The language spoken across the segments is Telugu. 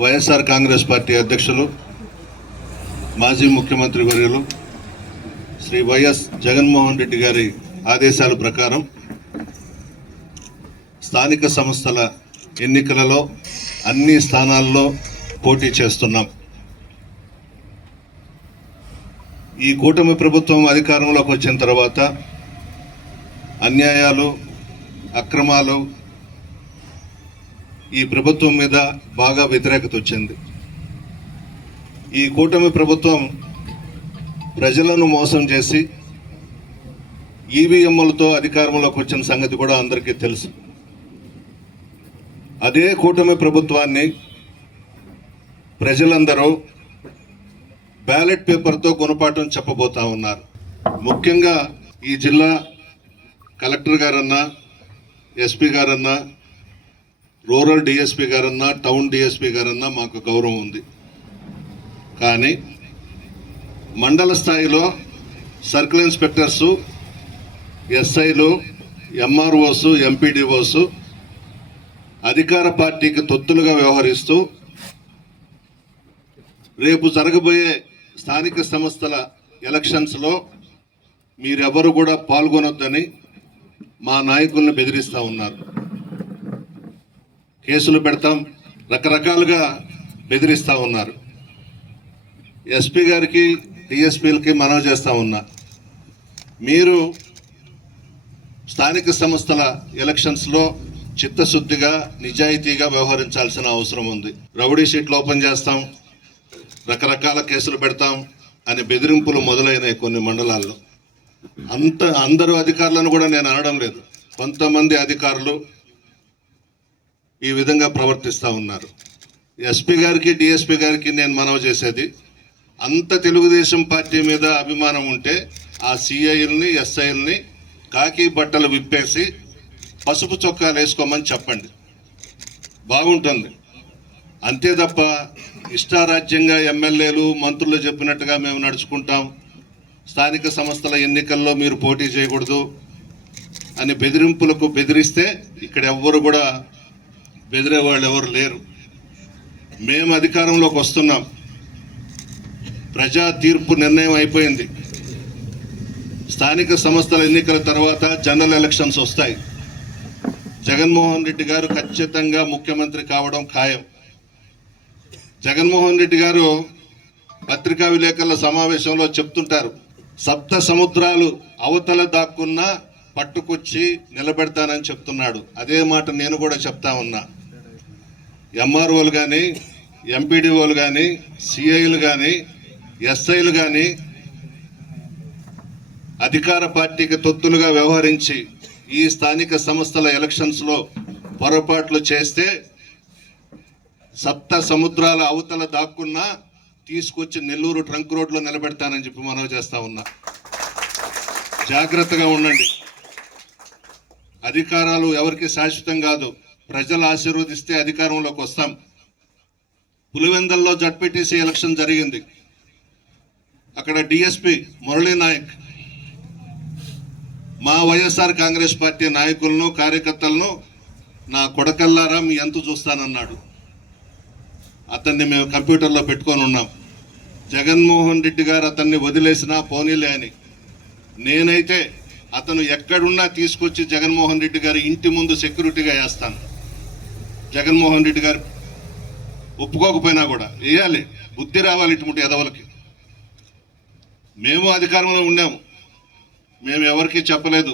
వైఎస్ఆర్ కాంగ్రెస్ పార్టీ అధ్యక్షులు మాజీ ముఖ్యమంత్రి వర్యులు శ్రీ వైఎస్ జగన్మోహన్ రెడ్డి గారి ఆదేశాల ప్రకారం స్థానిక సంస్థల ఎన్నికలలో అన్ని స్థానాల్లో పోటీ చేస్తున్నాం. ఈ కూటమి ప్రభుత్వం అధికారంలోకి వచ్చిన తర్వాత అన్యాయాలు, అక్రమాలు ఈ ప్రభుత్వం మీద బాగా వ్యతిరేకత వచ్చింది. ఈ కూటమి ప్రభుత్వం ప్రజలను మోసం చేసి ఈవీఎంలతో అధికారంలోకి వచ్చిన సంగతి కూడా అందరికీ తెలుసు. అదే కూటమి ప్రభుత్వాన్ని ప్రజలందరూ బ్యాలెట్ పేపర్తో గుణపాఠం చెప్పబోతా ఉన్నారు. ముఖ్యంగా ఈ జిల్లా కలెక్టర్ గారన్నా, ఎస్పీ గారన్నా, రూరల్ డిఎస్పీ గారన్నా, టౌన్ డిఎస్పీ గారన్నా మాకు గౌరవం ఉంది. కానీ మండల స్థాయిలో సర్కిల్ ఇన్స్పెక్టర్సు, ఎస్ఐలు, ఎంఆర్ఓస్, ఎంపీడీఓస్ అధికార పార్టీకి తొత్తులుగా వ్యవహరిస్తూ రేపు జరగబోయే స్థానిక సంస్థల ఎలక్షన్స్లో మీరెవరు కూడా పాల్గొనొద్దని మా నాయకుల్ని బెదిరిస్తూ ఉన్నారు. కేసులు పెడతాం, రకరకాలుగా బెదిరిస్తూ ఉన్నారు. ఎస్పీ గారికి, డిఎస్పీలకి మనవి చేస్తూ ఉన్నా, మీరు స్థానిక సంస్థల ఎలక్షన్స్లో చిత్తశుద్ధిగా, నిజాయితీగా వ్యవహరించాల్సిన అవసరం ఉంది. రౌడీ షీట్లు ఓపెన్ చేస్తాం, రకరకాల కేసులు పెడతాం అని బెదిరింపులు మొదలైనాయి కొన్ని మండలాల్లో. అందరూ అధికారులను కూడా నేను అనడం లేదు, కొంతమంది అధికారులు ఈ విధంగా ప్రవర్తిస్తూ ఉన్నారు. ఎస్పీ గారికి, డిఎస్పీ గారికి నేను మనవి చేసేది, అంత తెలుగుదేశం పార్టీ మీద అభిమానం ఉంటే ఆ సిఐల్ని, ఎస్ఐల్ని కాకి బట్టలు విప్పేసి పసుపు చొక్కాలు వేసుకోమని చెప్పండి, బాగుంటుంది. అంతే తప్ప ఇష్టారాజ్యంగా ఎమ్మెల్యేలు, మంత్రులు చెప్పినట్టుగా మేము నడుచుకుంటాం, స్థానిక సంస్థల ఎన్నికల్లో మీరు పోటీ చేయకూడదు అని బెదిరింపులకు బెదిరిస్తే ఇక్కడ ఎవ్వరు కూడా బెదిరే వాళ్ళు ఎవరు లేరు. మేము అధికారంలోకి వస్తున్నాం, ప్రజా తీర్పు నిర్ణయం అయిపోయింది. స్థానిక సంస్థల ఎన్నికల తర్వాత జనరల్ ఎలక్షన్స్ వస్తాయి. జగన్మోహన్ రెడ్డి గారు ఖచ్చితంగా ముఖ్యమంత్రి కావడం ఖాయం. జగన్మోహన్ రెడ్డి గారు పత్రికా విలేకరుల సమావేశంలో చెప్తుంటారు, సప్త సముద్రాలు అవతల దాక్కున్నా పట్టుకొచ్చి నిలబెడతానని చెప్తున్నాడు. అదే మాట నేను కూడా చెప్తా ఉన్నా. ఎంఆర్ఓలు కానీ, ఎంపీడీఓలు కానీ, సిఐలు కానీ, ఎస్ఐలు కానీ అధికార పార్టీకి తొత్తులుగా వ్యవహరించి ఈ స్థానిక సంస్థల ఎలక్షన్స్లో పొరపాట్లు చేస్తే సప్త సముద్రాల అవతల దాక్కున్నా తీసుకొచ్చి నెల్లూరు ట్రంక్ రోడ్లో నిలబెడతానని చెప్పి మనవి చేస్తా ఉన్నా. జాగ్రత్తగా ఉండండి. అధికారాలు ఎవరికి శాశ్వతం కాదు, ప్రజలు ఆశీర్వదిస్తే అధికారంలోకి వస్తాం. పులివెందల్లో జడ్పీటీసీ ఎలక్షన్ జరిగింది. అక్కడ డిఎస్పీ మురళీ నాయక్ మా వైఎస్ఆర్ కాంగ్రెస్ పార్టీ నాయకులను, కార్యకర్తలను నా కొడకల్లారా మీ ఎంత చూస్తానన్నాడు. అతన్ని మేము కంప్యూటర్లో పెట్టుకొని ఉన్నాం. జగన్మోహన్ రెడ్డి గారు అతన్ని వదిలేసినా పోనీలే అని. నేనైతే అతను ఎక్కడున్నా తీసుకొచ్చి జగన్మోహన్ రెడ్డి గారి ఇంటి ముందు సెక్యూరిటీగా వేస్తాను. జగన్మోహన్ రెడ్డి గారు ఒప్పుకోకపోయినా కూడా వేయాలి, బుద్ధి రావాలి ఇటువంటి ఎదవలకి. మేము అధికారంలో ఉన్నాము, మేము ఎవరికి చెప్పలేదు,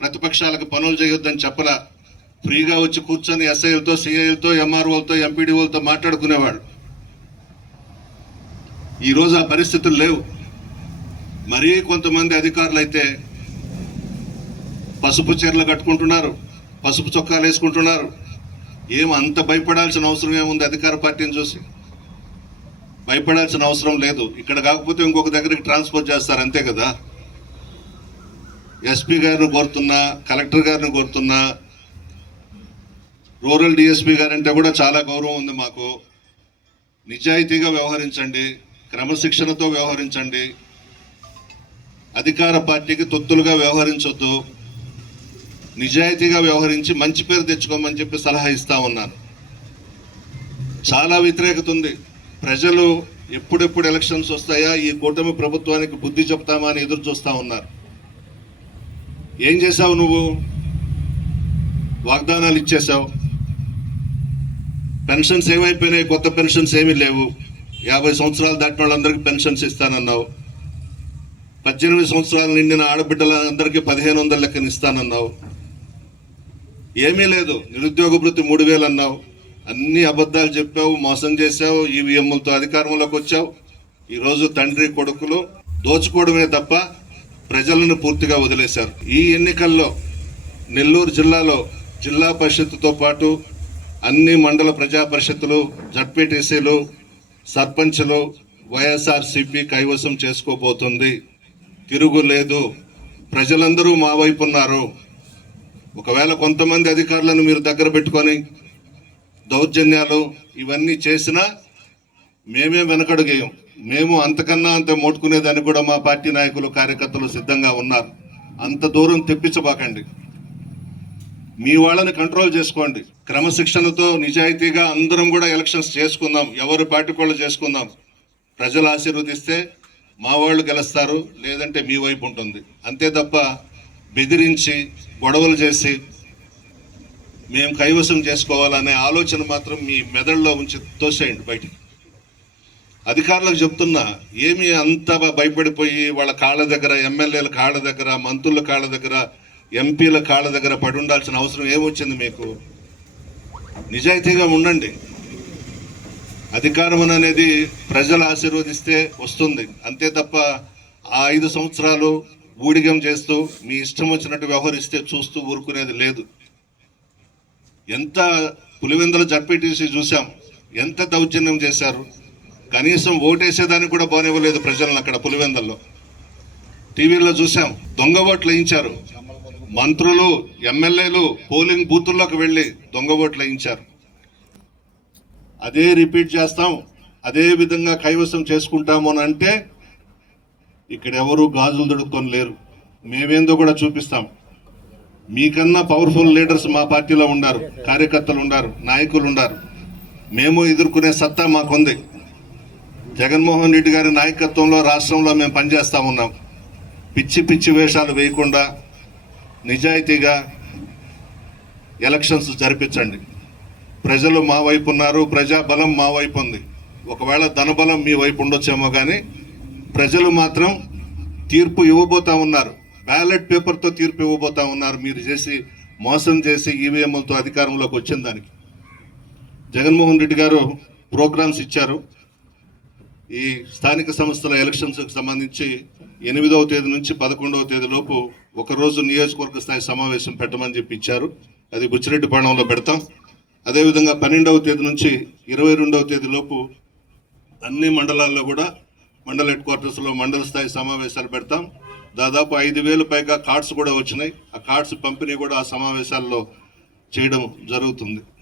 ప్రతిపక్షాలకు పనులు చేయొద్దని చెప్పలా. ఫ్రీగా వచ్చి కూర్చొని ఎస్ఐలతో, సిఐలతో, ఎంఆర్ఓలతో, ఎంపీడీఓలతో మాట్లాడుకునేవాళ్ళు. ఈరోజు ఆ పరిస్థితులు లేవు. మరీ కొంతమంది అధికారులు అయితే పసుపు చీరలు కట్టుకుంటున్నారు, పసుపు చొక్కాలు వేసుకుంటున్నారు. అంత భయపడాల్సిన అవసరం ఏముంది? అధికార పార్టీని చూసి భయపడాల్సిన అవసరం లేదు. ఇక్కడ కాకపోతే ఇంకొక దగ్గరికి ట్రాన్స్ఫర్ చేస్తారు, అంతే కదా. ఎస్పీ గారిని కోరుతున్నా, కలెక్టర్ గారిని కోరుతున్నా, రూరల్ డిఎస్పీ గారంటే కూడా చాలా గౌరవం ఉంది మాకు. నిజాయితీగా వ్యవహరించండి, క్రమశిక్షణతో వ్యవహరించండి, అధికార పార్టీకి తొత్తులుగా వ్యవహరించొద్దు, నిజాయితీగా వ్యవహరించి మంచి పేరు తెచ్చుకోమని చెప్పి సలహా ఇస్తా ఉన్నాను. చాలా వ్యతిరేకత ఉంది. ప్రజలు ఎప్పుడెప్పుడు ఎలక్షన్స్ వస్తాయా, ఈ కూటమి ప్రభుత్వానికి బుద్ధి చెప్తామా అని ఎదురు చూస్తూ ఉన్నారు. ఏం చేశావు నువ్వు? వాగ్దానాలు ఇచ్చేశావు. పెన్షన్స్ ఏమైపోయినాయి? కొత్త పెన్షన్స్ ఏమీ లేవు. 50 సంవత్సరాలు దాటిన వాళ్ళందరికీ పెన్షన్స్ ఇస్తానన్నావు. 18 సంవత్సరాలు నిండిన ఆడబిడ్డలందరికీ 1500 లెక్కన ఇస్తానన్నావు. ఏమీ లేదు. నిరుద్యోగ భృతి 3000 అన్నావు. అన్ని అబద్ధాలు చెప్పావు, మోసం చేశావు, ఈవీఎంలతో అధికారంలోకి వచ్చావు. ఈరోజు తండ్రి కొడుకులు దోచుకోవడమే తప్ప ప్రజలను పూర్తిగా వదిలేశారు. ఈ ఎన్నికల్లో నెల్లూరు జిల్లాలో జిల్లా పరిషత్తుతో పాటు అన్ని మండల ప్రజా పరిషత్తులు, జడ్పీటీసీలు, సర్పంచ్లు వైఎస్ఆర్సీపీ కైవసం చేసుకోబోతుంది. తిరుగులేదు. ప్రజలందరూ మా వైపు ఉన్నారు. ఒకవేళ కొంతమంది అధికారులను మీరు దగ్గర పెట్టుకొని దౌర్జన్యాలు ఇవన్నీ చేసినా మేమే వెనకడుగేయం. మేము అంతకన్నా అంత మోటుకునేదాన్ని కూడా మా పార్టీ నాయకులు, కార్యకర్తలు సిద్ధంగా ఉన్నారు. అంత దూరం తెప్పించబాకండి. మీ వాళ్ళని కంట్రోల్ చేసుకోండి. క్రమశిక్షణతో నిజాయితీగా అందరం కూడా ఎలక్షన్స్ చేసుకుందాం. ఎవరి పార్టీ వాళ్ళు చేసుకుందాం. ప్రజలు ఆశీర్వదిస్తే మా వాళ్ళు గెలుస్తారు, లేదంటే మీ వైపు ఉంటుంది. అంతే తప్ప బెదిరించి గొడవలు చేసి మేము కైవసం చేసుకోవాలనే ఆలోచన మాత్రం మీ మెదడులో ఉంచి తోసేయండి బయటికి. అధికారులకు చెప్తున్నా, ఏమి అంత భయపడిపోయి వాళ్ళ కాళ్ళ దగ్గర, ఎమ్మెల్యేల కాళ్ళ దగ్గర, మంత్రుల కాళ్ళ దగ్గర, ఎంపీల కాళ్ళ దగ్గర పడి ఉండాల్సిన అవసరం ఏమొచ్చింది మీకు? నిజాయితీగా ఉండండి. అధికారం అనేది ప్రజలు ఆశీర్వదిస్తే వస్తుంది. అంతే తప్ప ఆ 5 సంవత్సరాలు ఊడిగం చేస్తూ మీ ఇష్టం వచ్చినట్టు వ్యవహరిస్తే చూస్తూ ఊరుకునేది లేదు. ఎంత పులివెందుల జడ్పీటీసీ చూసాం, ఎంత దౌర్జన్యం చేశారు. కనీసం ఓటేసేదానికి కూడా బానివ్వలేదు ప్రజలను అక్కడ పులివెందుల్లో. టీవీలో చూసాం, దొంగ ఓట్లు వేయించారు. మంత్రులు, ఎమ్మెల్యేలు పోలింగ్ బూతుల్లోకి వెళ్ళి దొంగ ఓట్లు వేయించారు. అదే రిపీట్ చేస్తాం, అదే విధంగా కైవసం చేసుకుంటాము అని అంటే ఇక్కడ ఎవరు గాజులు దొడుక్కొని లేరు. మేమేందో కూడా చూపిస్తాం. మీకన్నా పవర్ఫుల్ లీడర్స్ మా పార్టీలో ఉన్నారు, కార్యకర్తలు ఉన్నారు, నాయకులు ఉన్నారు. మేము ఎదుర్కొనే సత్తా మాకుంది. జగన్మోహన్ రెడ్డి గారి నాయకత్వంలో రాష్ట్రంలో మేము పనిచేస్తూ ఉన్నాం. పిచ్చి పిచ్చి వేషాలు వేయకుండా నిజాయితీగా ఎలక్షన్స్ జరిపించండి. ప్రజలు మా వైపు ఉన్నారు, ప్రజాబలం మా వైపు ఉంది. ఒకవేళ ధనబలం మీ వైపు ఉండొచ్చేమో కానీ ప్రజలు మాత్రం తీర్పు ఇవ్వబోతా ఉన్నారు. బ్యాలెట్ పేపర్తో తీర్పు ఇవ్వబోతా ఉన్నారు. మీరు చేసి మోసం చేసి ఈవీఎంలతో అధికారంలోకి వచ్చిన దానికి. జగన్మోహన్ రెడ్డి గారు ప్రోగ్రామ్స్ ఇచ్చారు. ఈ స్థానిక సంస్థల ఎలక్షన్స్కి సంబంధించి 8వ తేదీ నుంచి 11వ తేదీ లోపు ఒకరోజు నియోజకవర్గ స్థాయి సమావేశం పెట్టమని చెప్పి ఇచ్చారు. అది బుచ్చిరెడ్డిపాళెంలో పెడతాం. అదేవిధంగా 12వ తేదీ నుంచి 22వ తేదీ లోపు అన్ని మండలాల్లో కూడా మండల హెడ్ క్వార్టర్స్లో మండల స్థాయి సమావేశాలు పెడతాం. దాదాపు 5,000 పైగా కార్డ్స్ కూడా వచ్చినాయి. ఆ కార్డ్స్ పంపిణీ కూడా ఆ సమావేశాల్లో చేయడం జరుగుతుంది.